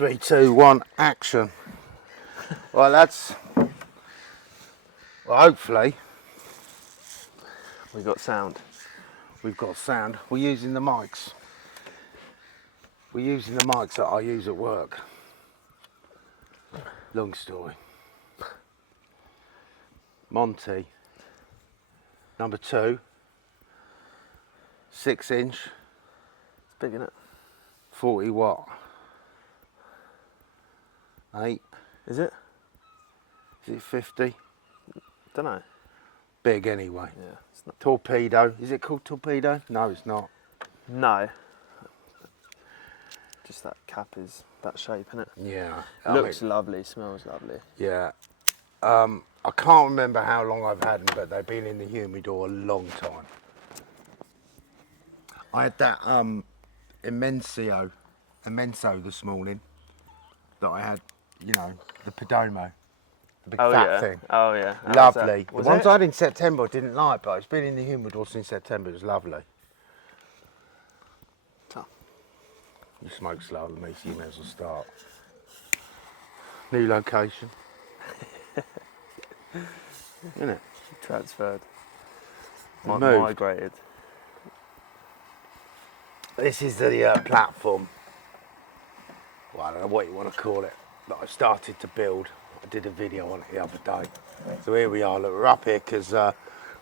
3, 2, 1, action. Well, that's... Well, hopefully... We got sound. We've got sound. We're using the mics. We're using the mics that I use at work. Long story. Monty, number 2, 6-inch, It's big, isn't it? 40 watt. 8. Is it? Is it 50? Don't know. Big anyway. Yeah. It's not. Torpedo. Is it called torpedo? No, it's not. No. Just that cap is that shape, isn't it? Yeah. Looks lovely. Smells lovely. Yeah. I can't remember how long I've had them, but they've been in the humidor a long time. I had that Immenso this morning that I had, you know, the Perdomo, the big fat thing. Oh yeah. Lovely. The Was ones it? I had in September I didn't like, but it's been in the humidor since September. It was lovely. Oh. You smoke slower than me, so you may as well start. New location. Isn't it? Transferred. Moved. Migrated. This is the platform. Well, I don't know what you want to call it, that I started to build. I did a video on it the other day. So here we are. Look, we're up here because we're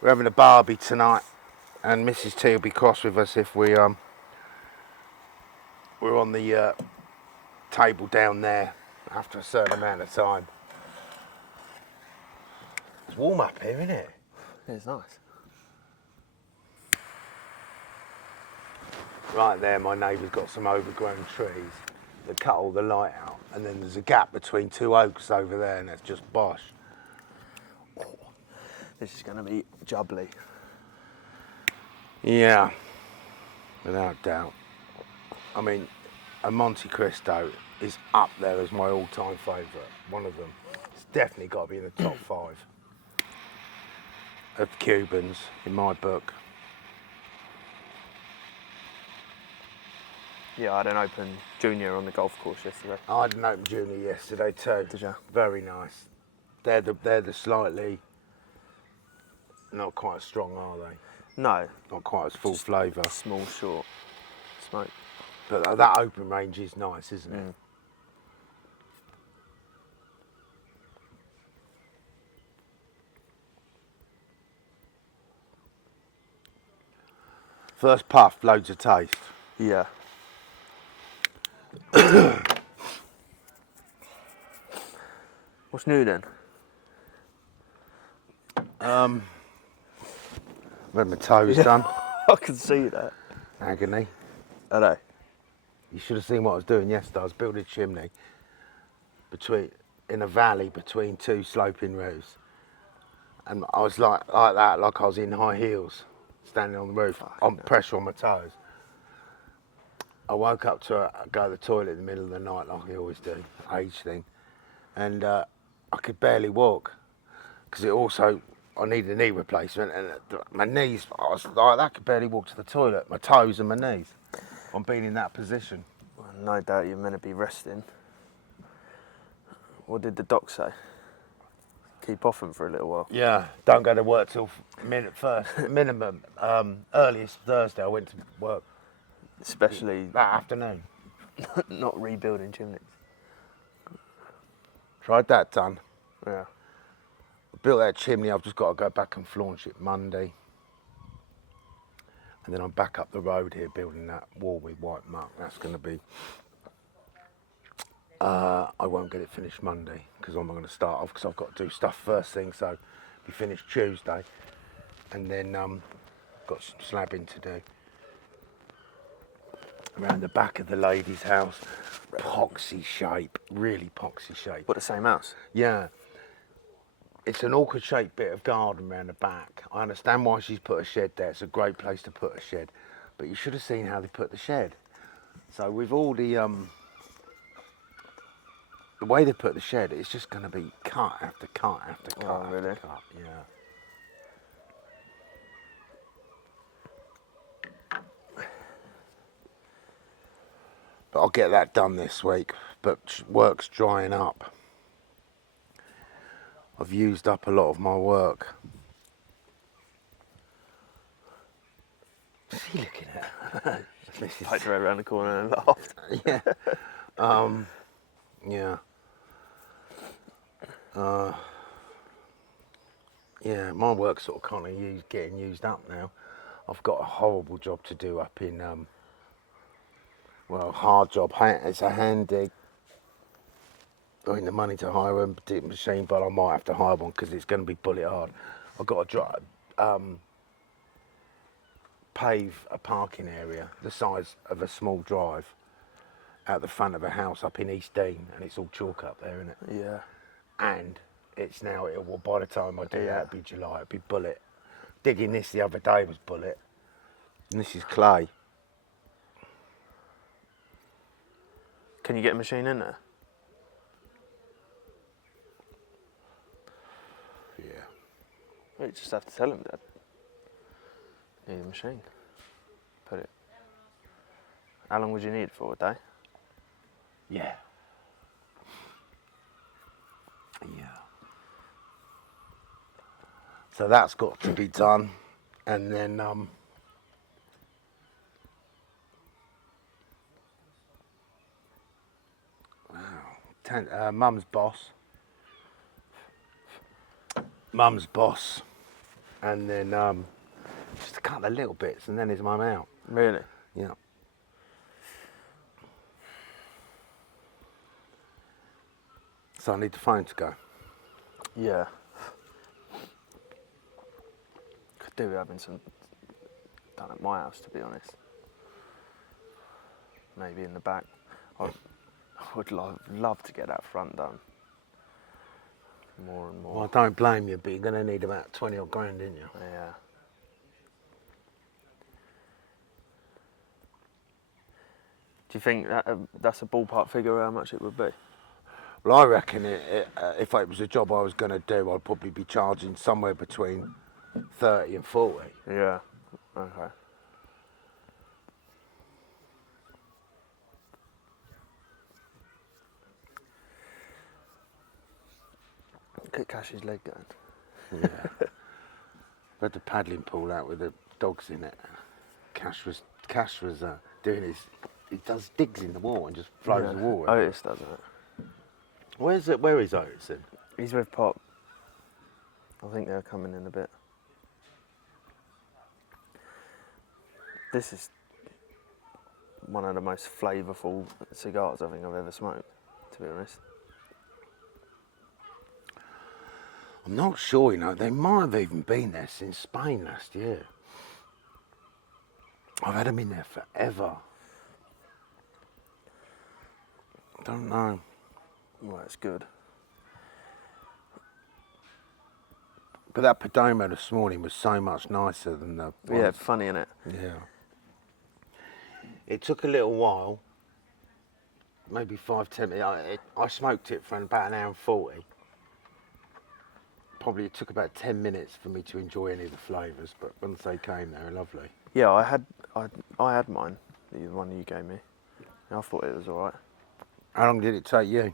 having a barbie tonight, and Mrs. T will be cross with us if we're on the table down there after a certain amount of time. It's warm up here, isn't it? It's nice. Right there, my neighbour's got some overgrown trees that cut all the light out, and then there's a gap between 2 oaks over there, and it's just bosh. This is going to be jubbly. Yeah, without doubt. I mean, a Monte Cristo is up there as my all-time favourite. One of them. It's definitely got to be in the top 5 of Cubans in my book. Yeah, I had an open junior on the golf course yesterday. I had an Open Junior yesterday too. Did you? Very nice. They're the slightly not quite as strong, are they? No. Not quite as full flavour. Small, short smoke. But that open range is nice, isn't it? First puff, loads of taste. Yeah. What's new then? I've had my toes done. I can see that. Agony. I know. You should have seen what I was doing yesterday. I was building a chimney in a valley between 2 sloping roofs. And I was like that, like I was in high heels, standing on the roof, on pressure on my toes. I woke up to go to the toilet in the middle of the night, like I always do, age thing. And I could barely walk, because I needed a knee replacement, and my knees, I was like that, I could barely walk to the toilet, my toes and my knees, on being in that position. Well, no doubt you're meant to be resting. What did the doc say? Keep off him for a little while. Yeah, don't go to work till minimum. Earliest Thursday I went to work. Especially That afternoon. not rebuilding chimneys. Tried that done. Yeah. Built that chimney, I've just got to go back and flaunch it Monday. And then I'm back up the road here building that wall with white muck. That's going to be... I won't get it finished Monday because I'm going to start off because I've got to do stuff first thing, so be finished Tuesday. And then got some slabbing to do. Around the back of the lady's house. Poxy shape, really poxy shape. What, the same house? Yeah. It's an awkward shaped bit of garden around the back. I understand why she's put a shed there. It's a great place to put a shed. But you should have seen how they put the shed. So with all the way they put the shed, it's just going to be cut after cut after cut after really? cut. Yeah. But I'll get that done this week. but work's drying up. I've used up a lot of my work. What's he looking at? Poked her around the corner and laughed. Yeah. Yeah. Yeah, my work's sort of kind of getting used up now. I've got a horrible job to do up in, well, hard job. It's a hand dig. I ain't the money to hire a particular machine, but I might have to hire one because it's going to be bullet hard. I've got to pave a parking area the size of a small drive out the front of a house up in East Dean, and it's all chalk up there, isn't it? Yeah. And it's now, well, by the time I do Yeah. that, it'll be July, it'll be bullet. Digging this the other day was bullet, and this is clay. Can you get a machine in there? Yeah. Well, you just have to tell him that. Need a machine. Put it. How long would you need it for, a day? Yeah. Yeah. So that's got to be done, and then wow, Mum's boss, and then just a couple of little bits, and then his mum out. Really? Yeah. So I need the phone to go. Yeah. Could do with having some done at my house, to be honest. Maybe in the back. I would love to get that front done. More and more. Well, I don't blame you, but you're going to need about 20 odd grand, didn't you? Yeah. Do you think that's a ballpark figure how much it would be? Well, I reckon if it was a job I was going to do, I'd probably be charging somewhere between 30 and 40. Yeah. Okay. Get Cash's leg going. Yeah. We had the paddling pool out with the dogs in it. Cash was doing he does digs in the water and just flows the water. Otis doesn't it? Where is Otis then? He's with Pop. I think they're coming in a bit. This is one of the most flavourful cigars I think I've ever smoked, to be honest. I'm not sure, they might have even been there since Spain last year. I've had them in there forever. I don't know. Well, it's good. But that Perdomo this morning was so much nicer than the Yeah, ones. funny, innit? Yeah. It took a little while, maybe 5-10 minutes. I smoked it for about an hour and 40. Probably it took about 10 minutes for me to enjoy any of the flavours, but once they came, they were lovely. Yeah, I had mine, the one you gave me. I thought it was alright. How long did it take you?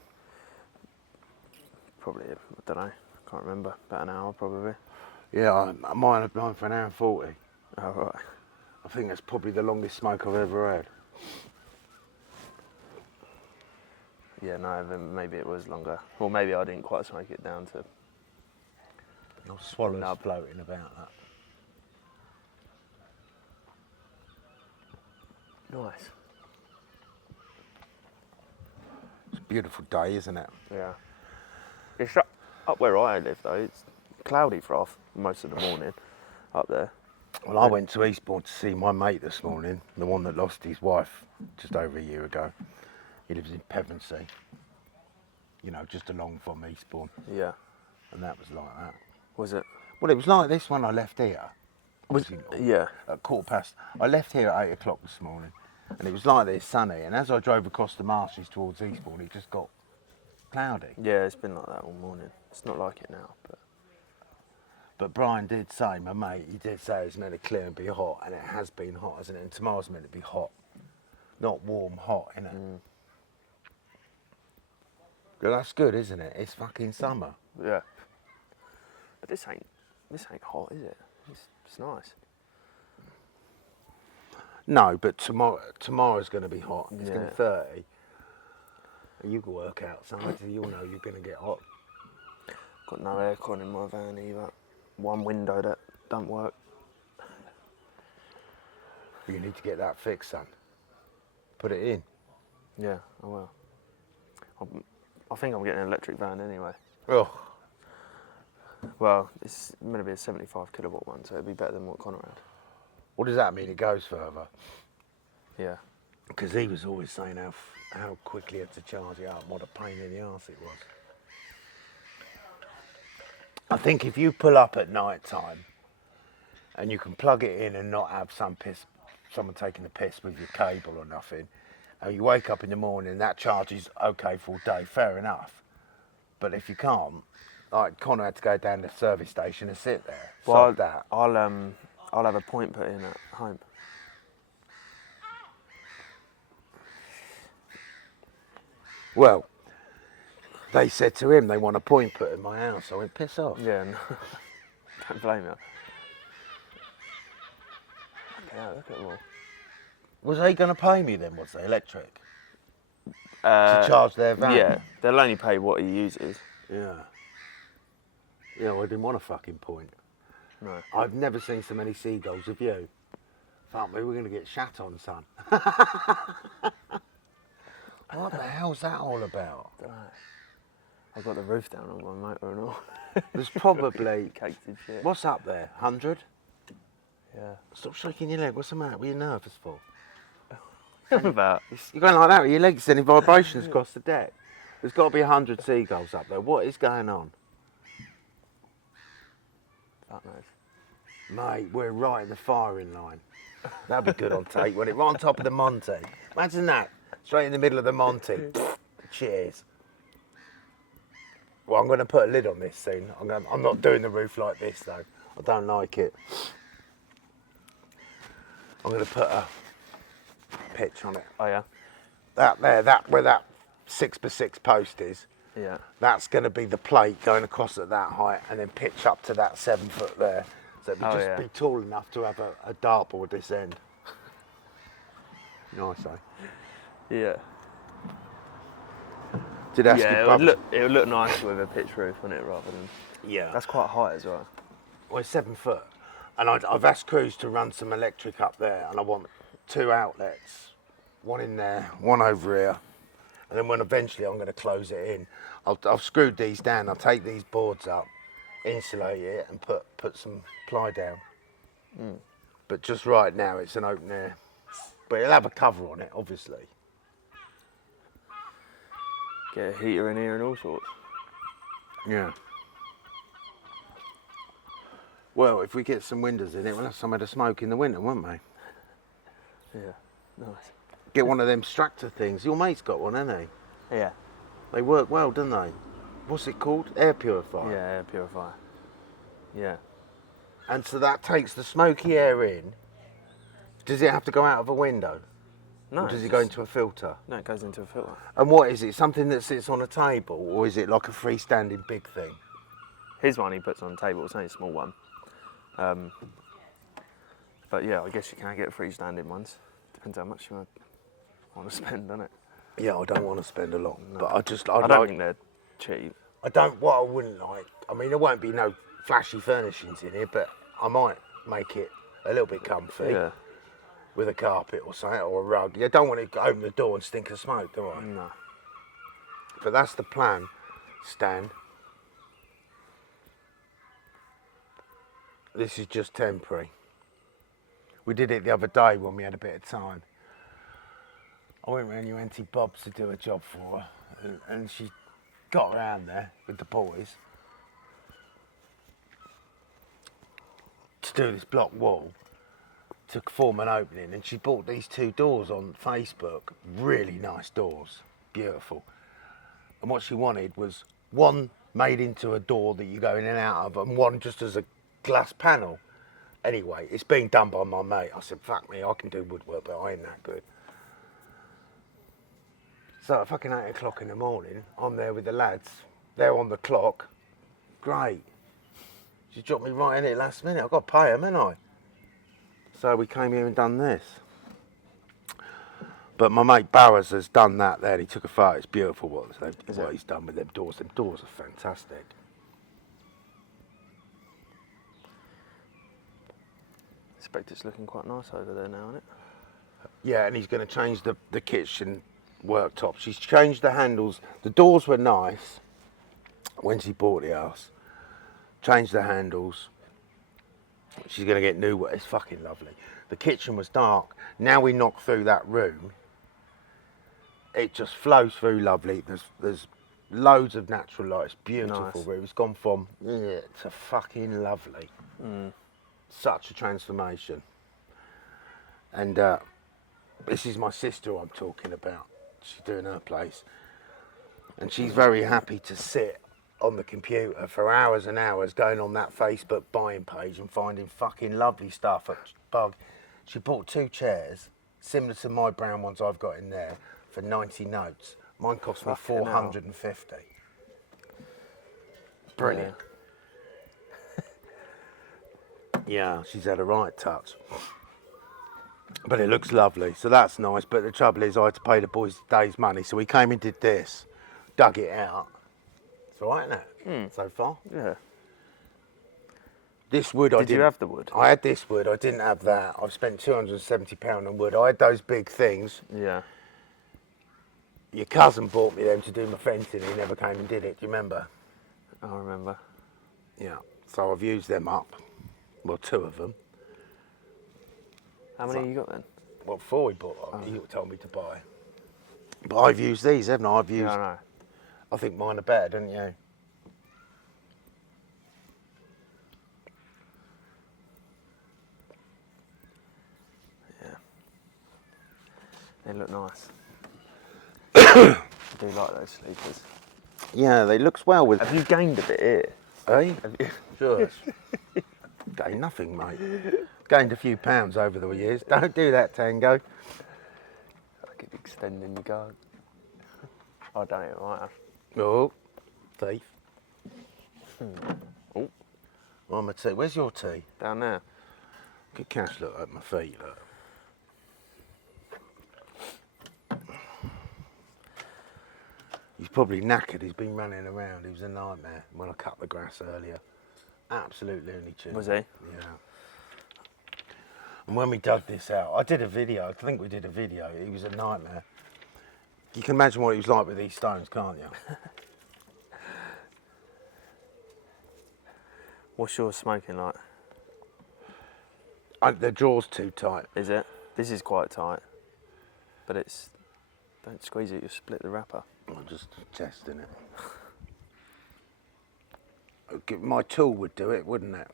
Probably, I don't know, can't remember. About an hour, probably. Yeah, I might have mine for an hour and 40. Oh, right. I think that's probably the longest smoke I've ever had. Yeah, no, then maybe it was longer. Or maybe I didn't quite smoke it down to... No swallows Nub. floating about that. Nice. It's a beautiful day, isn't it? Yeah. It's up where I live, though. It's cloudy for most of the morning up there. Well, I went to Eastbourne to see my mate this morning, the one that lost his wife just over a year ago. He lives in Pevensey, just along from Eastbourne, Yeah. and that was like that. Was it? Well, it was like this when I left here. Yeah. At 15:15. I left here at 8 o'clock this morning, and it was like this, sunny. And as I drove across the marshes towards Eastbourne, it just got cloudy. Yeah, it's been like that all morning. It's not like it now, but... But Brian did say, my mate, he did say it's meant to clear and be hot, and it has been hot, hasn't it? And tomorrow's meant to be hot. Not warm, hot, innit? Well, that's good, isn't it? It's fucking summer. Yeah. But this ain't hot, is it? It's nice. No, but tomorrow's going to be hot. It's going to Yeah. be 30. And you can work out something, so you'll know you're going to get hot. Got no aircon in my van either. One window that don't work. You need to get that fixed, son. Put it in. Yeah, I will. I think I'm getting an electric van anyway. Oh, Well, it's going to be a 75 kilowatt one, so it'll be better than what Connor had. what does that mean? It goes further. Yeah. Because he was always saying how quickly he had to charge it up, what a pain in the arse it was. I think if you pull up at night time and you can plug it in and not have someone taking the piss with your cable or nothing, and you wake up in the morning and that charge is okay for a day, fair enough. But if you can't, like Connor had to go down to the service station and sit there. Well, Sod that. I'll have a point put in at home. Well, they said to him they want a point put in my house. I went, piss off. Yeah, no. Don't blame you. Okay, look at them all. Was they going to pay me then, was they, electric? To charge their van? Yeah, they'll only pay what he uses. Yeah. Yeah, well, I didn't want a fucking point. No. I've never seen so many seagulls, have you? Fuck me, we're going to get shat on, son. What the hell's that all about? I've got the roof down on my motor and all. There's probably... Caked in shit. What's up there? 100? Yeah. Stop shaking your leg. What's the matter? What are you nervous for? About? You're going like that with your legs sending vibrations across the deck. There's got to be 100 seagulls up there. What is going on? Fuck knows. Mate, we're right in the firing line. That'd be good on tape, wouldn't it? Right on top of the Monte. Imagine that. Straight in the middle of the Monte. Cheers. Well, I'm going to put a lid on this soon. I'm not doing the roof like this, though. I don't like it. I'm going to put a pitch on it. Oh yeah? That there, where that 6x6 post is, Yeah. that's going to be the plate going across at that height and then pitch up to that 7 foot there. So it'd Oh, be tall enough to have a dartboard this end. Nice, eh? Yeah. Did ask Yeah, your it would look nicer with a pitch roof on it rather than... Yeah. That's quite high as well. Well, it's 7 foot. And I've asked Cruz to run some electric up there, and I want 2 outlets. One in there, one over here. And then when eventually I'm going to close it in, I've screwed these down. I'll take these boards up, insulate it, and put some ply down. But just right now, it's an open air. But it'll have a cover on it, obviously. Get a heater in here and all sorts. Yeah. Well, if we get some windows in it, we'll have somewhere to smoke in the winter, won't we? Yeah. Nice. Get one of them Stractor things. Your mate's got one, hasn't he? Yeah. They work well, don't they? What's it called? Air purifier. Yeah, air purifier. Yeah. And so that takes the smoky air in. Does it have to go out of a window? No. Or does it it's go just- into a filter? No, it goes into a filter. And what is it? Something that sits on a table, or is it like a freestanding big thing? His one he puts on the table, it's only a small one. But yeah, I guess you can get freestanding ones. Depends how much you want to spend, doesn't it? Yeah, I don't want to spend a lot, No. but I don't think they're cheap. I don't. What I wouldn't like. I mean, there won't be no flashy furnishings in here, but I might make it a little bit comfy Yeah. with a carpet or something or a rug. You don't want it to open the door and stink of smoke, do I? No. But that's the plan, Stan. This is just temporary. We did it the other day when we had a bit of time. I went round your Auntie Bob's to do a job for her, and she got around there with the boys to do this block wall to form an opening, and she bought these 2 doors on Facebook. Really nice doors, beautiful. And what she wanted was one made into a door that you go in and out of, and one just as a glass panel. Anyway, it's being done by my mate. I said, fuck me, I can do woodwork, but I ain't that good. So at fucking 8 o'clock in the morning, I'm there with the lads. They're on the clock. Great. She dropped me right in it last minute. I've got to pay them, haven't I? So we came here and done this. But my mate Bowers has done that there. He took a photo. It's beautiful what he's done with them doors. Them doors are fantastic. I expect it's looking quite nice over there now, isn't it? Yeah, and he's going to change the kitchen worktops. She's changed the handles. The doors were nice when she bought the house. Changed the handles. She's going to get new. It's fucking lovely. The kitchen was dark. Now we knock through that room. It just flows through lovely. There's loads of natural light. It's beautiful Nice. room. It's gone from to fucking lovely. Such a transformation. And this is my sister I'm talking about. She's doing her place. And she's very happy to sit on the computer for hours and hours going on that Facebook buying page and finding fucking lovely stuff at Bug. She bought 2 chairs, similar to my brown ones I've got in there, for 90 notes. Mine cost me Fucking hell. 450. Brilliant. Yeah, she's had a right touch. But it looks lovely, so that's nice. But the trouble is I had to pay the boys a day's money, so we came and did this, dug it out. It's all right, isn't it? So far. Yeah. This wood Did you have the wood? I had this wood, I didn't have that. I've spent £270 on wood. I had those big things. Yeah. Your cousin bought me them to do my fencing. He never came and did it, do you remember? I remember. Yeah, so I've used them up. Well, 2 of them. How many you got then? What, 4 we bought? He told me to buy. But I've used these, haven't I? Yeah, I know. I think mine are better, don't you? Yeah. They look nice. I do like those sleepers. Yeah, they looks well with. Have you gained a bit here? Eh? Have you? Sure. Gained nothing, mate. Gained a few pounds over the years. Don't do that, Tango. I could extend in the garden. I don't even might have. Oh, teeth. Oh, I'm a tea. Where's your tea? down there. Good cash, look at my feet, look. He's probably knackered. He's been running around. He was a nightmare when I cut the grass earlier. Absolute Looney Tune. Was he? Yeah. And when we dug this out, I did a video. I think we did a video. He was a nightmare. You can imagine what he was like with these stones, can't you? What's yours smoking like? The draw's too tight. Is it? This is quite tight, but it's. Don't squeeze it. You split the wrapper. I'm just testing it. My tool would do it, wouldn't it?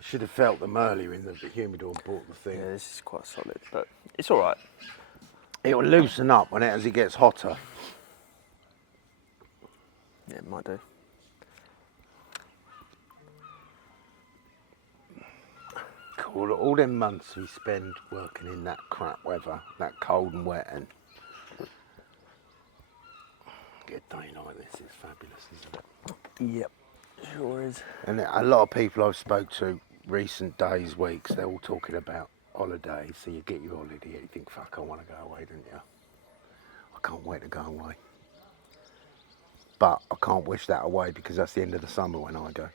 Should have felt them earlier in the humidor and bought the thing. Yeah, this is quite solid, but it's all right. It'll loosen up when as it gets hotter. Yeah, it might do. Cool. All them months we spend working in that crap weather, that cold and wet, and get a day like this is fabulous, isn't it? Yep, sure is. And a lot of people I've spoke to recent days, weeks, they're all talking about holidays. So you get your holiday, you think, fuck, I want to go away, don't you? I can't wait to go away. But I can't wish that away because that's the end of the summer when I go.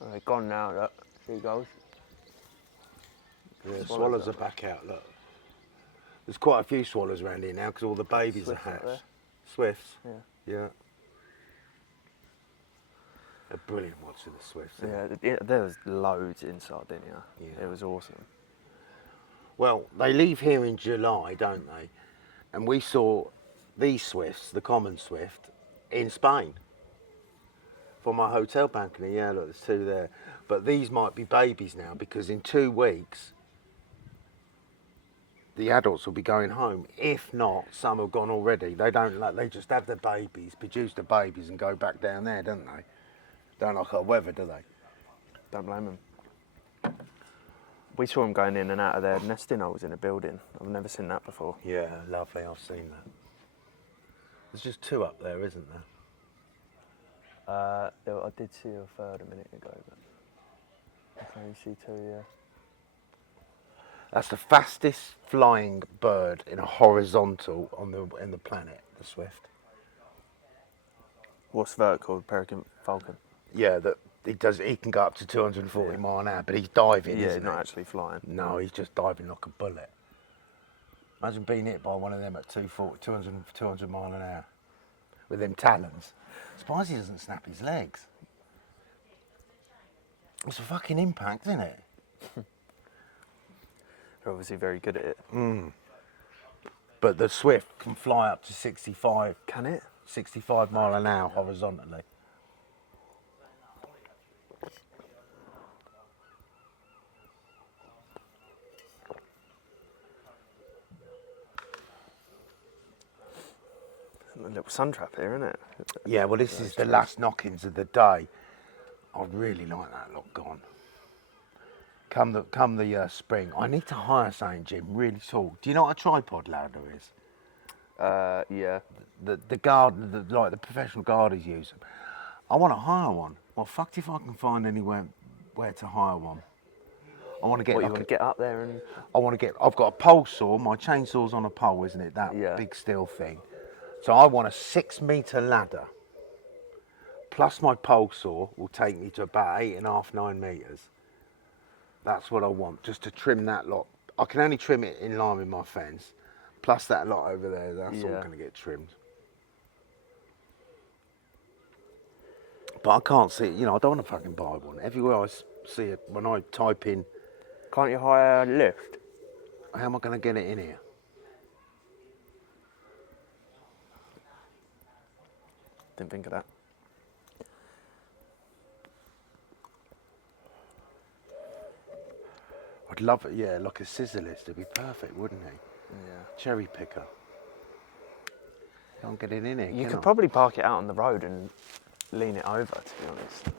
They're gone now, look. Seagulls. Yeah, Swallows swallows are back out, look. There's quite a few swallows around here now because all the babies Swifts are out hatched. there. Swifts? Yeah. Yeah. They're brilliant watching the swifts. There was loads in Sardinia. Yeah. It was awesome. Well, they leave here in July, don't they? And we saw these swifts, the common swift, in Spain. From our hotel balcony, yeah, look, there's 2 there. But these might be babies now because in 2 weeks, the adults will be going home. If not, some have gone already. They don't like. They just have their babies, produce the babies, and go back down there, don't they? Don't like our weather, do they? Don't blame them. We saw them going in and out of their nesting holes in a building. I've never seen that before. Yeah, lovely. I've seen that. There's just 2 up there, isn't there? I did see a third a minute ago, but I can only see 2. Yeah. That's the fastest flying bird in a horizontal in the planet, the swift. What's vertical? Peregrine falcon. Yeah, that he can go up to 240 mile an hour, but he's diving, Yeah, isn't not he? actually flying. No, he's just diving like a bullet. Imagine being hit by one of them at 200 mile an hour with them talons. Surprised he doesn't snap his legs. It's a fucking impact, isn't it? They're obviously very good at it. But the swift can fly up to 65 Can it? 65 mile an hour horizontally. A little sun trap here, isn't it? Yeah, well, this is the last knockings of the day. I'd really like that lot gone. Come the spring, I need to hire something, Jim, really tall. Do you know what a tripod ladder is? Yeah. The garden, like the professional gardeners use them. I want to hire one. Well, fucked if I can find anywhere where to hire one. I want to get. What, you want to get up there and? I want to get. I've got a pole saw. My chainsaw's on a pole, isn't it? That Yeah. big steel thing. So I want a 6-metre ladder. Plus my pole saw will take me to about 8.5, 9 metres. That's what I want, just to trim that lot. I can only trim it in line with my fence. Plus that lot over there, that's all going to get trimmed. But I can't see it, you know, I don't want to fucking buy one. Everywhere I see it, when I type in, Can't you hire a lift? how am I going to get it in here? Didn't think of that. I'd love it, yeah, like a scissor lift, it'd be perfect, wouldn't he? Yeah. Cherry picker. Can't get it in here, You can could I? probably park it out on the road and lean it over, to be honest.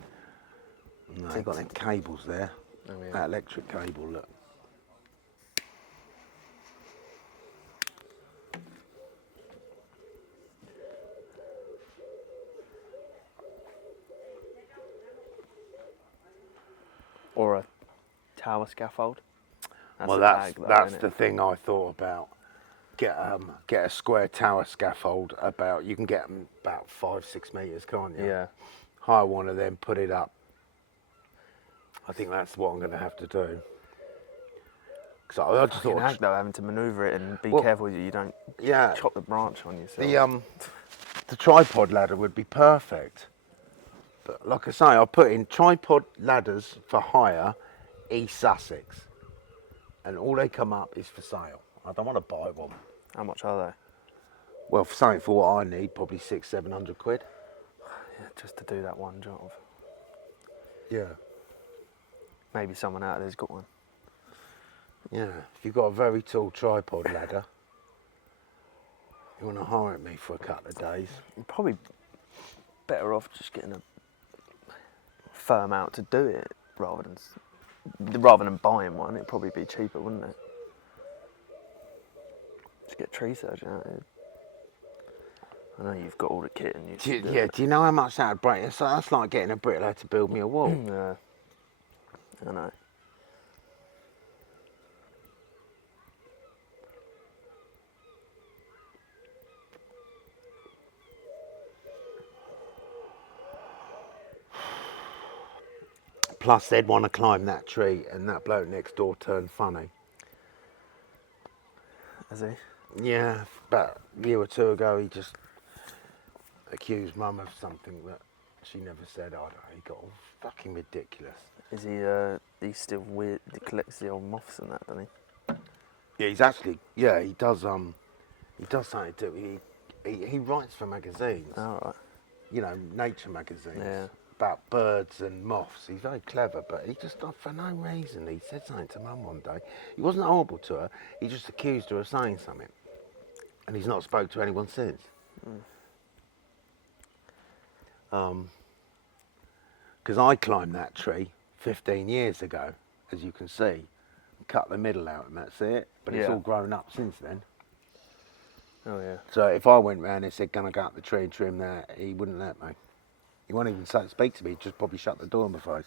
No, they've got them cables there. Oh, yeah. That electric cable, look. Or a tower scaffold. Well, the that's bag, though, that's innit? the thing I thought about. Get a square tower scaffold about. You can get them about 5-6 metres, can't you? Yeah. Hire one of them, put it up. I think that's what I'm going to have to do. Because I just Fucking thought, hag, though, having to manoeuvre it and be Well, careful that you don't yeah, chop the branch on yourself. the tripod ladder would be perfect. But like I say, I put in tripod ladders for hire, East Sussex, and all they come up is for sale. I don't want to buy one. How much are they? Well, for something for what I need, probably 600-700 quid. Yeah, just to do that one job. Yeah. Maybe someone out there's got one. Yeah, if you've got a very tall tripod ladder, you want to hire me for a couple of days. You're probably better off just getting a firm out to do it rather than buying one. It'd probably be cheaper, wouldn't it? Just get a tree surgeon out here. I know you've got all the kit and you. Do you know how much that would break? So that's like getting a bricklayer to build me a wall. Yeah, I know. Plus, they'd want to climb that tree, and that bloke next door turned funny. Has he? Yeah, about a year or two ago, he just accused Mum of something that she never said. I don't know, he got all fucking ridiculous. Is he? He's still weird. He collects the old moths and that, doesn't he? Yeah, he's actually. Yeah, he does. He does something too. He writes for magazines. All right. You know, nature magazines. Yeah. about birds and moths. He's very clever, but he just, for no reason, he said something to Mum one day. He wasn't horrible to her. He just accused her of saying something, and he's not spoke to anyone since. Because I climbed that tree 15 years ago, as you can see. Cut the middle out and that's it. But it's Yeah. all grown up since then. Oh yeah. So if I went round and said, "Gonna go up the tree and trim that," he wouldn't let me. He won't even speak to me. He'd just probably shut the door in my face.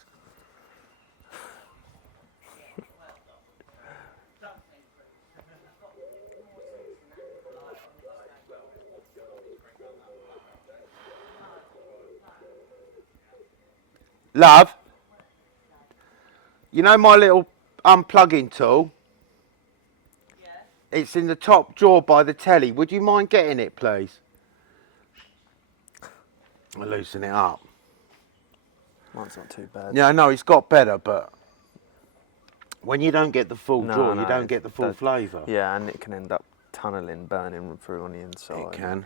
Love, you know my little unplugging tool? Yeah. It's in the top drawer by the telly. Would you mind getting it, please? I'll loosen it up. Mine's not too bad. Yeah, I know it's got better, but when you don't get the full No, drawer, no, you don't it get the full does- flavour. Yeah, and it can end up tunnelling, burning through on the inside. It can.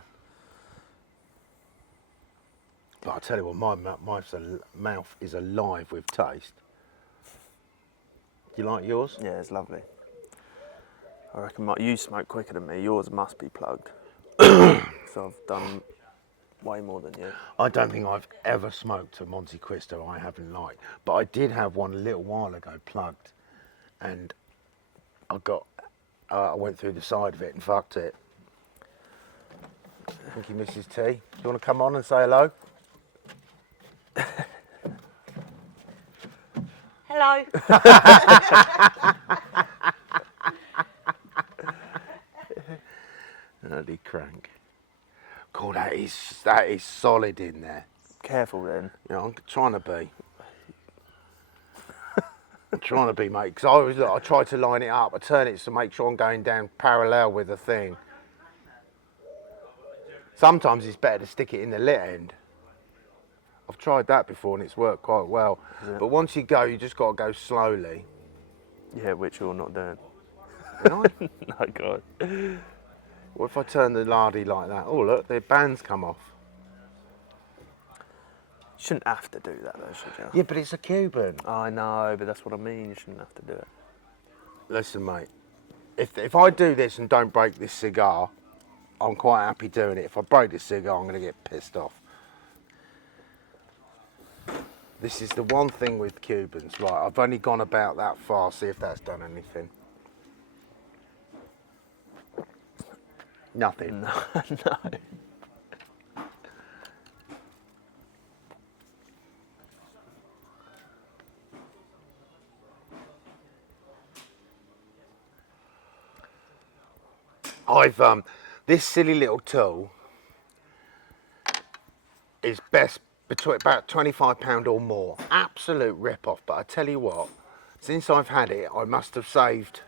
But I tell you what, my mouth is alive with taste. Do you like yours? Yeah, it's lovely. I reckon you smoke quicker than me. Yours must be plugged. So I've done way more than you. I don't think I've ever smoked a Monte Cristo I haven't liked. But I did have one a little while ago plugged, and I went through the side of it and fucked it. Thank you, Mrs. T. Do you want to come on and say hello? Hello. Bloody crank. God, that is solid in there. Careful then. You know, I'm trying to be. I'm trying to be, mate, because I try to line it up. I turn it to make sure I'm going down parallel with the thing. Sometimes it's better to stick it in the lit end. I've tried that before and it's worked quite well. Yeah. But once you go, you just got to go slowly. Yeah, which you're not doing. And I, No, God. what if I turn the lardy like that? Oh, look, the bands come off. You shouldn't have to do that though, should you? Yeah, but it's a Cuban. I know, but that's what I mean. You shouldn't have to do it. Listen, mate, if I do this and don't break this cigar, I'm quite happy doing it. If I break this cigar, I'm going to get pissed off. This is the one thing with Cubans. Right, I've only gone about that far, see if that's done anything. Nothing. No, no. I've this silly little tool is best between about £25 or more. Absolute rip-off, but I tell you what, since I've had it, I must have saved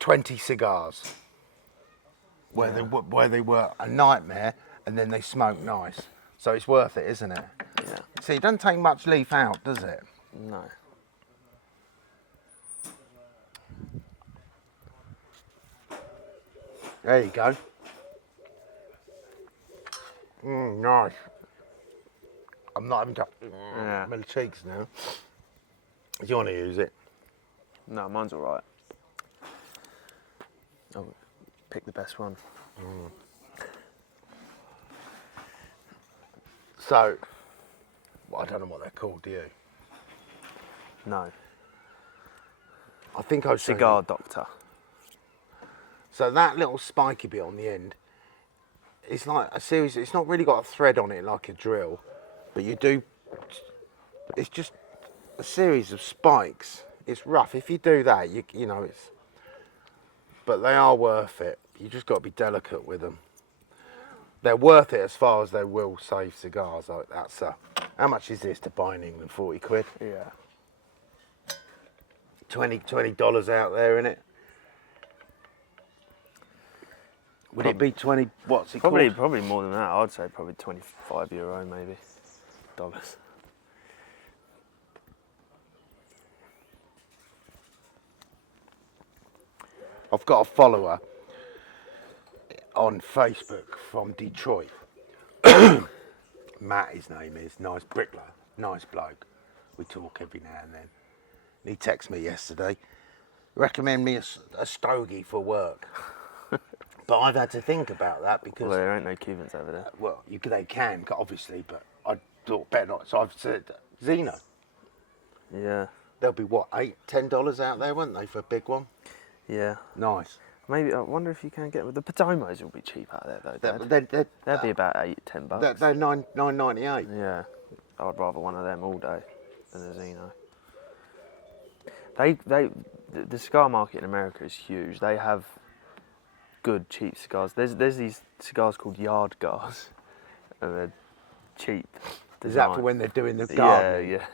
20 cigars where they were a nightmare, and then they smoke nice. So it's worth it, isn't it? Yeah. See, it doesn't take much leaf out, does it? No. There you go. Nice. I'm not having to Yeah. my cheeks now. Do you want to use it? No, mine's all right. I'll pick the best one. So, well, I don't know what they're called, do you? No. I think I was saying- Cigar Doctor. So that little spiky bit on the end, it's like a series. It's not really got a thread on it like a drill, but you do. It's just a series of spikes. It's rough. If you do that, you know it's. But they are worth it. You just got to be delicate with them. They're worth it as far as they will save cigars. Like that's how much is this to buy in England? 40 quid. Yeah. $20 out there, innit? Would it be 20? What's it called? Probably more than that. I'd say probably €25 maybe. Dollars. I've got a follower on Facebook from Detroit. Matt, his name is, nice bricklayer, nice bloke. We talk every now and then. And he texted me yesterday, recommend me a stogie for work. But I've had to think about that because, Well, there ain't no Cubans over there. well, they can, obviously, but I thought better not. So I've said, Zeno, Yeah, there'll be what, $8-10 out there, won't they, for a big one? yeah. Nice. Maybe, I wonder if you can get... The Podomos will be cheap out there, though, Dad. They'll be about $8-10. They're $9.98. Yeah, I'd rather one of them all day than a Zeno. The cigar market in America is huge. They have good, cheap cigars. There's these cigars called yard gars, and they're cheap. Is that for when they're doing the gardening? Yeah.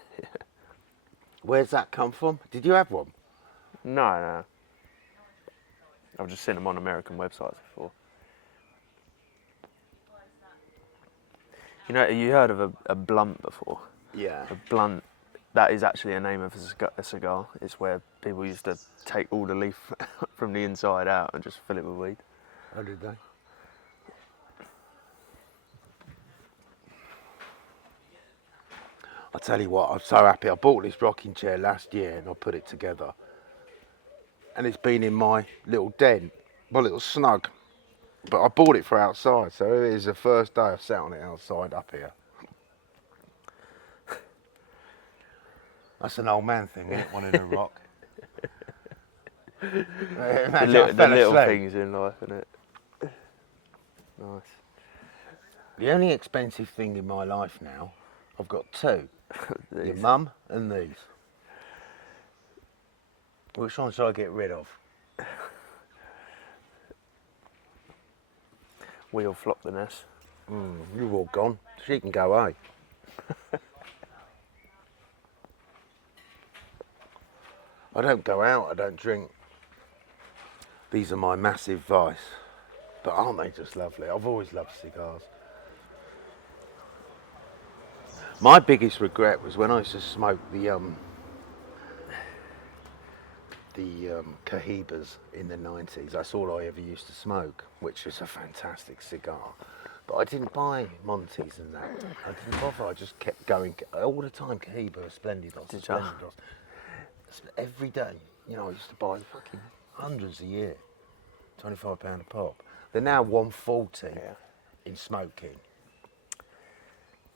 Where's that come from? Did you have one? No. I've just seen them on American websites before. You know, you heard of a blunt before? Yeah. A blunt, that is actually a name of a cigar. It's where people used to take all the leaf from the inside out and just fill it with weed. Oh, did they? I tell you what, I'm so happy. I bought this rocking chair last year and I put it together. And it's been in my little den, my little snug. But I bought it for outside, so it is the first day I've sat on it outside up here. That's an old man thing, isn't it? Wanting to rock. The little things in life, isn't it? Nice. The only expensive thing in my life now, I've got two. Your mum and these. Which one should I get rid of? Wheel flop the nest. You've all gone. She can go, eh? I don't go out, I don't drink. These are my massive vice. But aren't they just lovely? I've always loved cigars. My biggest regret was when I used to smoke the Cohibas in the 90s. That's all I ever used to smoke, which was a fantastic cigar. But I didn't buy Montes and that. I didn't bother. I just kept going all the time. Cohiba, Splendidos, Did you? Splendidos. Every day. You know, I used to buy fucking hundreds a year. £25 a pop. They're now 140 in smoking.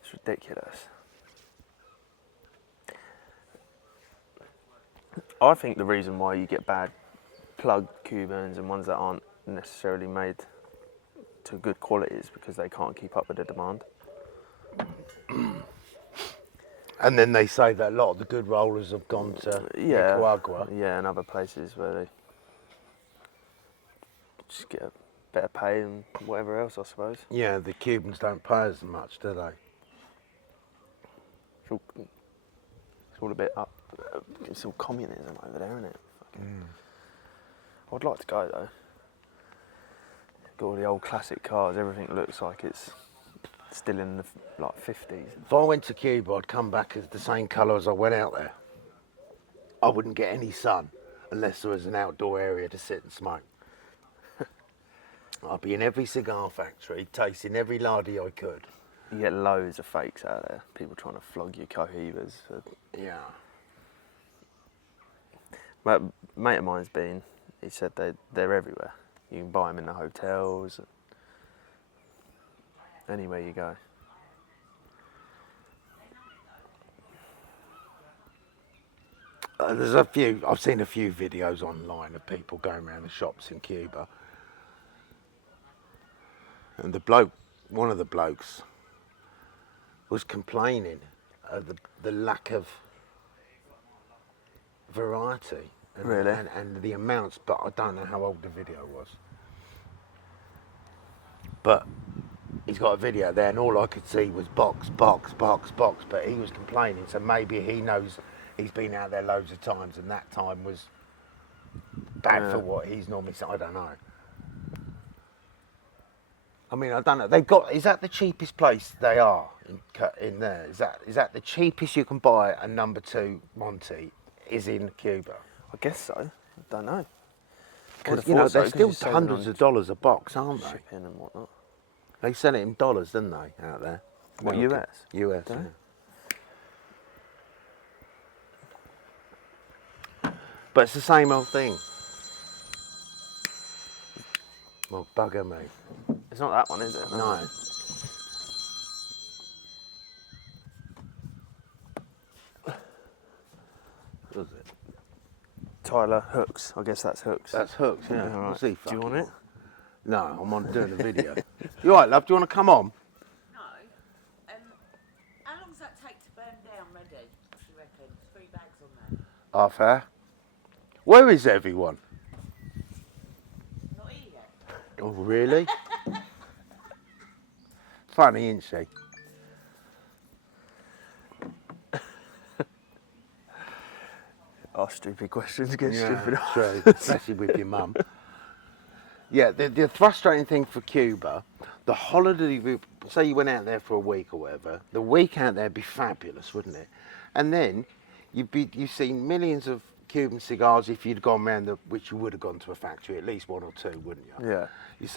It's ridiculous. I think the reason why you get bad plug Cubans and ones that aren't necessarily made to good quality is because they can't keep up with the demand. And then they say that a lot of the good rollers have gone to Nicaragua. Yeah, and other places where they just get a better pay and whatever else, I suppose. Yeah, the Cubans don't pay as much, do they? It's all a bit up. It's all communism over there, isn't it? I'd like to go though. Got all the old classic cars. Everything looks like it's still in the 50s. If I went to Cuba, I'd come back as the same colour as I went out there. I wouldn't get any sun unless there was an outdoor area to sit and smoke. I'd be in every cigar factory, tasting every lardy I could. You get loads of fakes out there. People trying to flog your Cohibas. Yeah. But a mate of mine's been. He said they're everywhere. You can buy them in the hotels. Anywhere you go. I've seen a few videos online of people going around the shops in Cuba. And one of the blokes was complaining of the lack of variety. Really? And the amounts, but I don't know how old the video was. But he's got a video there and all I could see was box, but he was complaining, so maybe he knows he's been out there loads of times and that time was bad for what he's normally saying. I don't know. I mean, I don't know. Is that the cheapest place they are in there? Is that the cheapest you can buy a number 2 Monte is in Cuba? I guess so. I don't know. Because, you know, they're still hundreds of dollars a box, aren't they? Shipping and whatnot. They sell it in dollars, don't they, out there? What, Okay. US? US, Don't yeah. But it's the same old thing. Well, bugger me. It's not that one, is it? No. What was it? Tyler Hooks. I guess that's Hooks. That's Hooks, yeah. All right. What's he Do you fucking want it? on? No, I'm on doing a video. You alright, love? Do you want to come on? No. How long does that take to burn down ready? What do you reckon? 3 bags on there. Half hour. Where is everyone? Not here yet. Oh, really? Funny, isn't she? Ask stupid questions, get stupid. True, especially with your mum. Yeah, the frustrating thing for Cuba, the holiday, say you went out there for a week or whatever, the week out there would be fabulous, wouldn't it? And then you've seen millions of Cuban cigars if you'd gone round, which you would have gone to a factory, at least 1 or 2, wouldn't you? Yeah.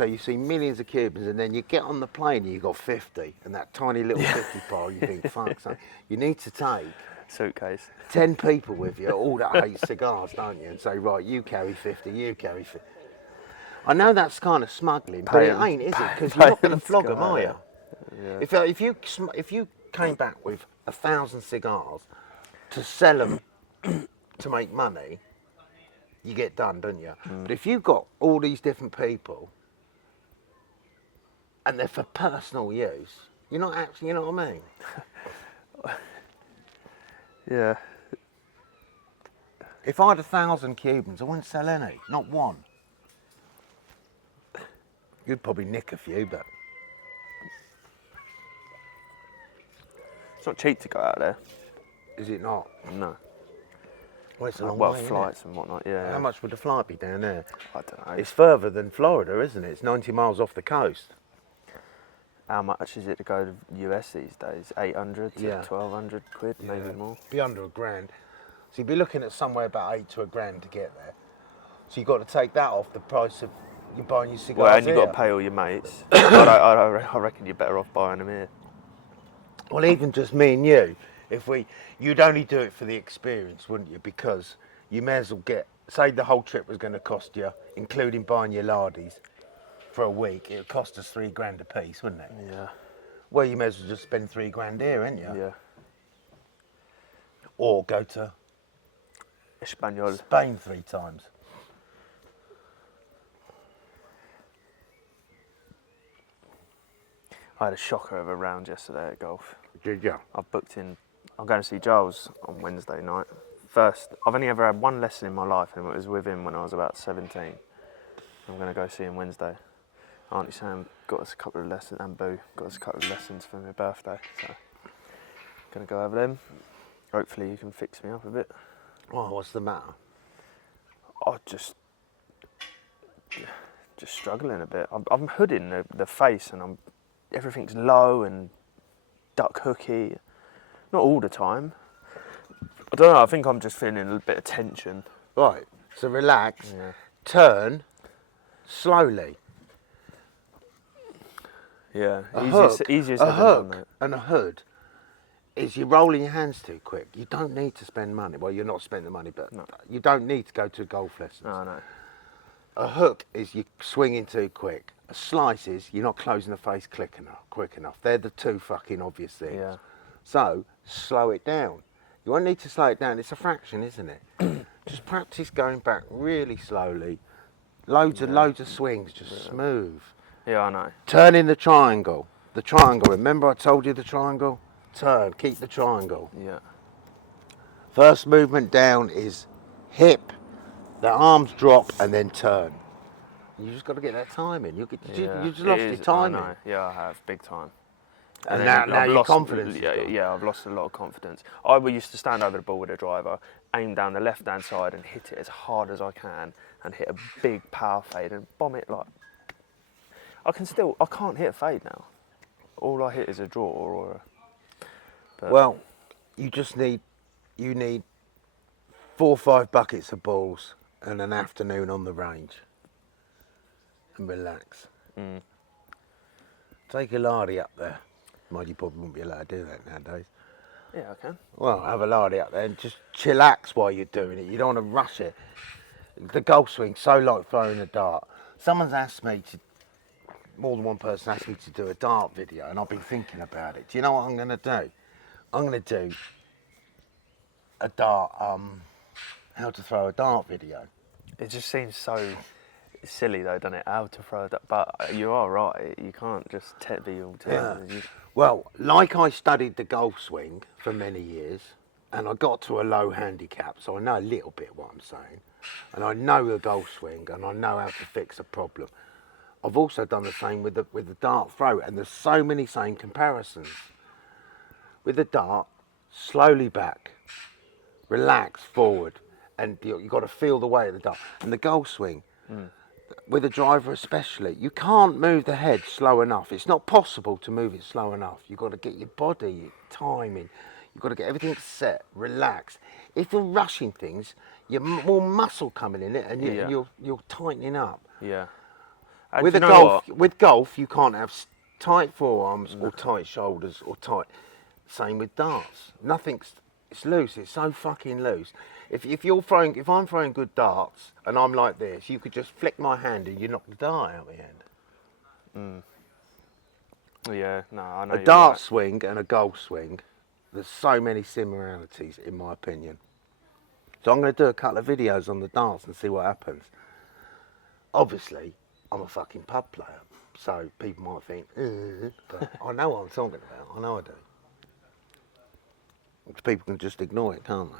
You've seen millions of Cubans, and then you get on the plane and you've got 50, and that tiny little 50 pile, you think, fuck, so you need to take Suitcase. 10 people with you, all that hate cigars, don't you? And say, right, you carry 50, you carry 50. I know that's kind of smuggling, but it ain't, is it? Because you're not going to flog them, are you? Yeah. If you came back with 1,000 cigars to sell them to make money, you get done, don't you? But if you've got all these different people and they're for personal use, you're not actually, you know what I mean? Yeah. If I had 1,000 Cubans, I wouldn't sell any, not one. You'd probably nick a few, but It's not cheap to go out there. is it not? No. Well, it's a long Well, way, isn't it? flights and whatnot, yeah. How much would the flight be down there? I don't know. It's further than Florida, isn't it? It's 90 miles off the coast. How much is it to go to US these days? 800 to Yeah. 1,200 quid, maybe more. Be under £1,000. So you'd be looking at somewhere about 8 to £1,000 to get there. So you've got to take that off the price of you buying your cigars Well, and you've got to here. pay all your mates. I reckon you're better off buying them here. Well, even just me and you, you'd only do it for the experience, wouldn't you? Because you may as well say the whole trip was going to cost you, including buying your lardies, for a week, it would cost us £3,000 a piece, wouldn't it? Yeah. Well, you may as well just spend £3,000 here, ain't you? Yeah. Or go to Espanol. Spain 3 times. I had a shocker of a round yesterday at golf. Did you? I've booked in. I'm going to see Giles on Wednesday night. First, I've only ever had one lesson in my life, and it was with him when I was about 17. I'm going to go see him Wednesday. Auntie Sam got us a couple of lessons, and Boo got us a couple of lessons for my birthday. So, going to go over them. Hopefully, you can fix me up a bit. Oh, what's the matter? I'm just struggling a bit. I'm hooding the face, and everything's low and duck hooky. Not all the time. I don't know. I think I'm just feeling a bit of tension. Right, so relax, Yeah. turn, slowly. Yeah. A Easier hook, said a than done, hook mate. and a hood is you're rolling your hands too quick. You don't need to spend money. Well, you're not spending the money, but No. you don't need to go to golf lessons. No, no. A hook is you swinging too quick. A slice is you're not closing the face quick enough. They're the two fucking obvious things. Yeah. So slow it down. You won't need to slow it down. It's a fraction, isn't it? Just practice going back really slowly. Loads of swings, just smooth. Yeah, I know. Turn in the triangle. The triangle. Remember I told you the triangle? Turn. Keep the triangle. Yeah. First movement down is hip. The arms drop and then turn. You just got to get that timing. You just lost your timing. I know. Yeah, I have, big time. And then now I've your lost- confidence is Yeah, gone. yeah, I've lost a lot of confidence. I used to stand over the ball with a driver, aim down the left-hand side and hit it as hard as I can, and hit a big power fade and bomb it like. I can't hit a fade now. All I hit is a draw or. Well, you need 4 or 5 buckets of balls and an afternoon on the range. And relax. Take a lardy up there. Mind you probably wouldn't be allowed to do that nowadays. Yeah, I can. Well, have a lardy up there and just chillax while you're doing it. You don't want to rush it. The golf swing's so like throwing a dart. Someone's asked me to, more than one person asked me to do a dart video, and I've been thinking about it. Do you know what I'm going to do? I'm going to do a dart, how to throw a dart video. It just seems so silly though, doesn't it? How to throw that, but you are right. You can't just be all talented. Well, like I studied the golf swing for many years, and I got to a low handicap, so I know a little bit what I'm saying, and I know the golf swing, and I know how to fix a problem. I've also done the same with the dart throw, and there's so many same comparisons. With the dart, slowly back, relax forward, and you've got to feel the weight of the dart. And the golf swing, with a driver especially, you can't move the head slow enough. It's not possible to move it slow enough. You've got to get your body, your timing, you've got to get everything set, relaxed. If you're rushing things, you're more muscle coming in it, and you're tightening up. Yeah. With do you know golf, what? with golf, you can't have tight forearms or tight shoulders or tight. Same with darts. Nothing's. It's loose. It's so fucking loose. If I'm throwing good darts and I'm like this, you could just flick my hand and you knock the dart out the end. Yeah, no, I know. A you're dart right. swing and a golf swing, there's so many similarities in my opinion. So I'm going to do a couple of videos on the darts and see what happens. Obviously, I'm a fucking pub player, so people might think, but I know what I'm talking about. I know I do. People can just ignore it, can't they?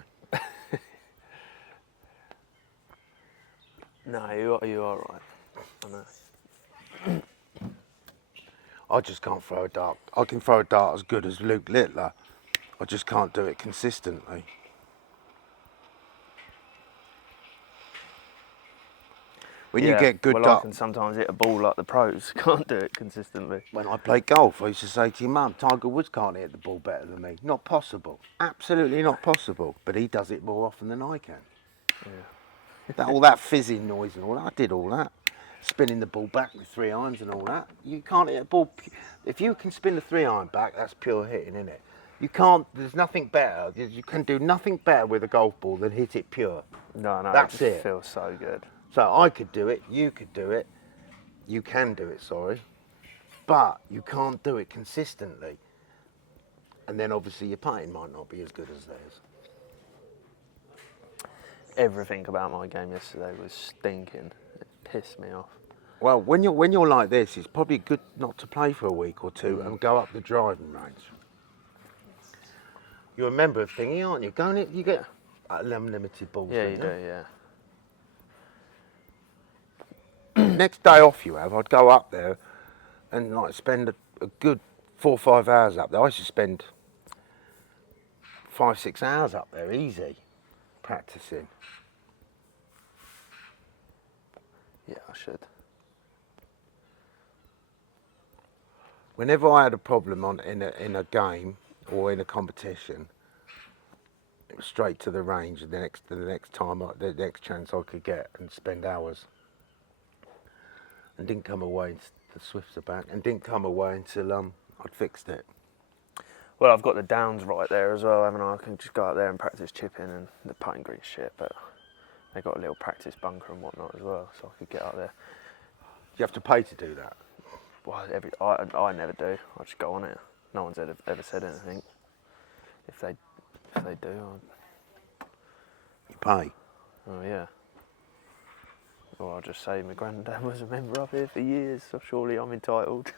No, you are right. I know. I just can't throw a dart. I can throw a dart as good as Luke Littler. I just can't do it consistently. When you get good well, dart. I can sometimes hit a ball like the pros. Can't do it consistently. When I played golf, I used to say to your mum, Tiger Woods can't hit the ball better than me. Not possible. Absolutely not possible. But he does it more often than I can. Yeah. All that fizzing noise and all that, I did all that. Spinning the ball back with 3 irons and all that. You can't hit a ball. If you can spin the 3 iron back, that's pure hitting, isn't it? You can't, there's nothing better. You can do nothing better with a golf ball than hit it pure. No, That's it just it. feels so good. So I could do it, you could do it, you can do it, sorry, but you can't do it consistently. And then obviously your putting might not be as good as theirs. Everything about my game yesterday was stinking. It pissed me off. Well, when you're like this, it's probably good not to play for a week or two and go up the driving range. You're a member of Thingy, aren't you? You get unlimited balls. Yeah, don't you do, yeah. Next day off you have, I'd go up there and like spend a good 4 or 5 hours up there. I used to spend 5, 6 hours up there, easy, practicing. Yeah, I should. Whenever I had a problem in a game or in a competition, it was straight to the range. And the next chance I could get and spend hours. And didn't come away. The Swifts are back, and didn't come away until I'd fixed it. Well, I've got the downs right there as well, haven't I? I can just go out there and practice chipping, and the putting green's shit, but they got a little practice bunker and whatnot as well, so I could get out there. You have to pay to do that. Well, I never do. I just go on it. No one's ever said anything. If they do, You pay. oh yeah. Or I'll just say my granddad was a member up here for years, so surely I'm entitled.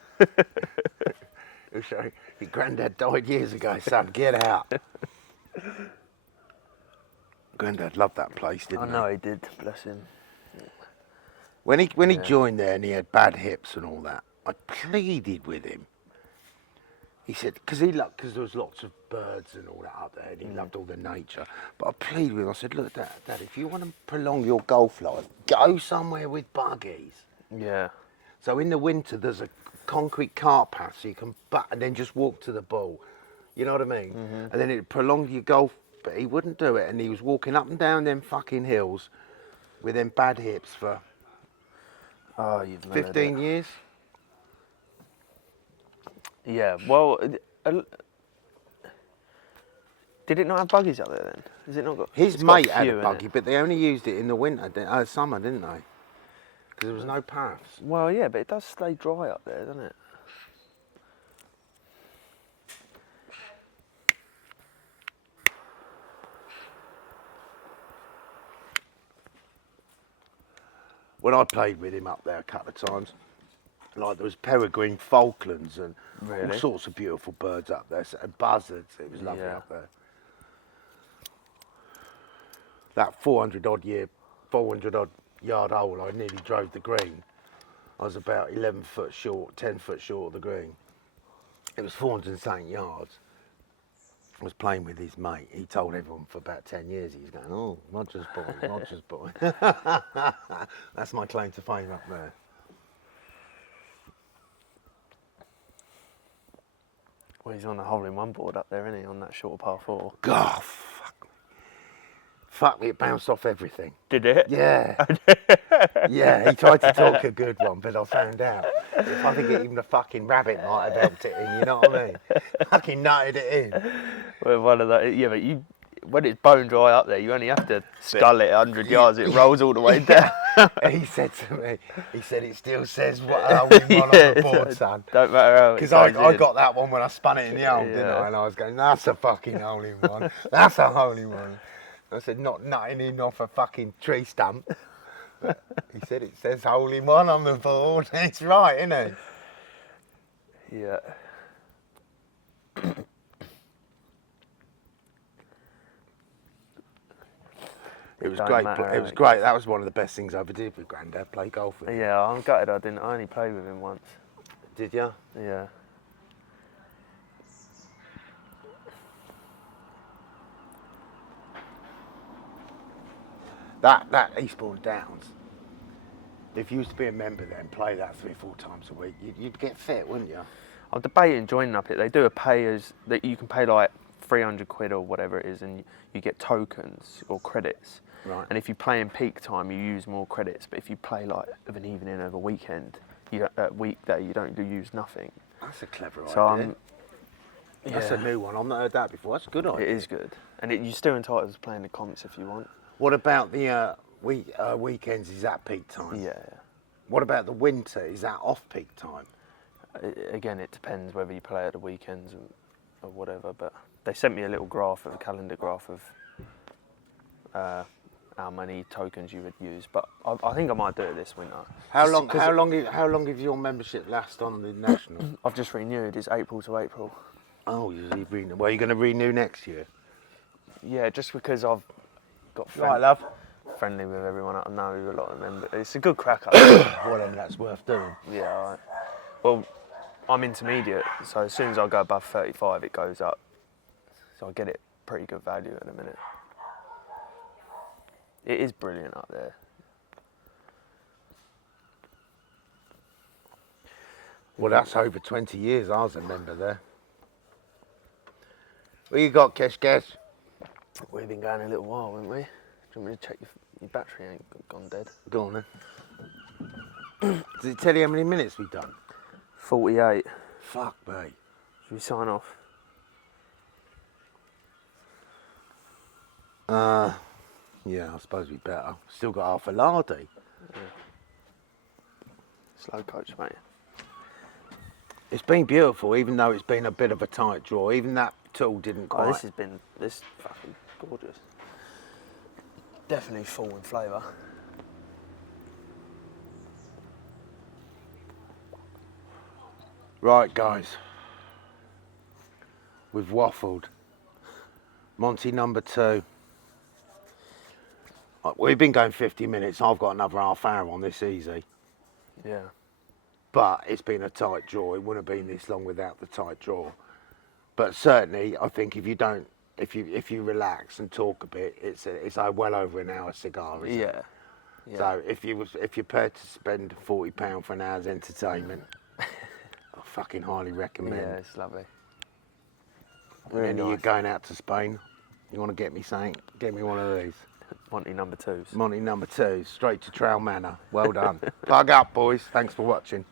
Sorry, your granddad died years ago, son. Get out. Granddad loved that place, didn't I he? know he did, bless him. When he joined there and he had bad hips and all that, I pleaded with him. He said, because there was lots of birds and all that up there, and he loved all the nature. But I pleaded with him. I said, look, Dad, if you want to prolong your golf life, go somewhere with buggies. Yeah. So in the winter, there's a concrete cart path, so you can and then just walk to the ball. You know what I mean? Mm-hmm. And then it prolonged your golf. But he wouldn't do it, and he was walking up and down them fucking hills with them bad hips for 15 years. Yeah, well, did it not have buggies up there then? Has it not got? His it's got mate had few, a innit? buggy, but they only used it in the winter, summer, didn't they? Because there was no paths. Well, yeah, but it does stay dry up there, doesn't it? When I played with him up there a couple of times, like there was peregrine falcons and all Really? sorts of beautiful birds up there, and buzzards. It was lovely Yeah. up there. That 400 odd yard hole, I nearly drove the green. I was about 11 foot short, 10 foot short of the green. It was 400 and something yards. I was playing with his mate. He told everyone for about 10 years he was going, oh, Roger's boy, Roger's boy. That's my claim to fame up there. Well, he's on the hole-in-one board up there, isn't he, on that short par 4? God, fuck me. Fuck me, it bounced off everything. Did it? Yeah. Yeah, he tried to talk a good one, but I found out. If I think even a fucking rabbit might have helped it in, you know what I mean? Fucking nutted it in. Well, one of those, yeah, but when it's bone dry up there, you only have to scull it 100 yards, it rolls all the way down. And he said to me, he said, it still says what hole in one on the board, son. Don't matter how it Because goes I in. got that one when I spun it in the hole, didn't I? Yeah. And I was going, that's a fucking hole in one. That's a hole in one. I said, not nutting in off a fucking tree stump. But he said, it says hole in one on the board. It's right, isn't it? Yeah. It was Don't great. matter It how was it great. That was one of the best things I ever did with Grandad, play golf with him. Yeah, I'm gutted I didn't. I only played with him once. Did you? Yeah. That Eastbourne Downs, if you used to be a member there and play that 3 or 4 times a week, you'd get fit, wouldn't you? I'm debating joining up it. They do a pay as that you can pay like 300 quid or whatever it is, and you get tokens or credits. Right. And if you play in peak time, you use more credits. But if you play like of an evening of a weekend, weekday, you don't use nothing. That's a clever So idea. That's a new one. I've not heard that before. That's a good idea. It is good, and you're still entitled to play in the comps if you want. What about the weekends? Is that peak time? Yeah. What about the winter? Is that off peak time? Again, it depends whether you play at the weekends or whatever. But they sent me a little graph, a calendar graph of how many tokens you would use. But I think I might do it this winter. How long does your membership last on the national? I've just renewed. It's April to April. Oh, you're you're going to renew next year? Yeah, just because I've got Right, love. friendly with everyone. I know a lot of them, but it's a good crack up. Well, then that's worth doing. Yeah. Right. Well, I'm intermediate, so as soon as I go above 35, it goes up. So I get it pretty good value at the minute. It is brilliant up there. Well, that's over 20 years. I was a member there. What you got, Kesh? We've been going a little while, haven't we? Do you want me to check your battery ain't gone dead? Go on then. Does it tell you how many minutes we've done? 48. Fuck, mate. Should we sign off? Yeah, I suppose we better. Still got half a lardy. Slow coach, mate. It's been beautiful, even though it's been a bit of a tight draw. Even that tool didn't Oh, quite. this is fucking gorgeous. Definitely full in flavour. Right, guys. We've waffled. Monty number 2. We've been going 50 minutes. I've got another half hour on this easy. Yeah. But it's been a tight draw. It wouldn't have been this long without the tight draw. But certainly, I think if you relax and talk a bit, it's well over an hour cigar, isn't it? Yeah. So if you're prepared to spend £40 for an hour's entertainment, I fucking highly recommend. Yeah, it's lovely. And then you're going out to Spain, you want to get me something, get me one of these. Monty number 2s. Monty number 2, straight to Trail Manor. Well done. Plug up, boys. Thanks for watching.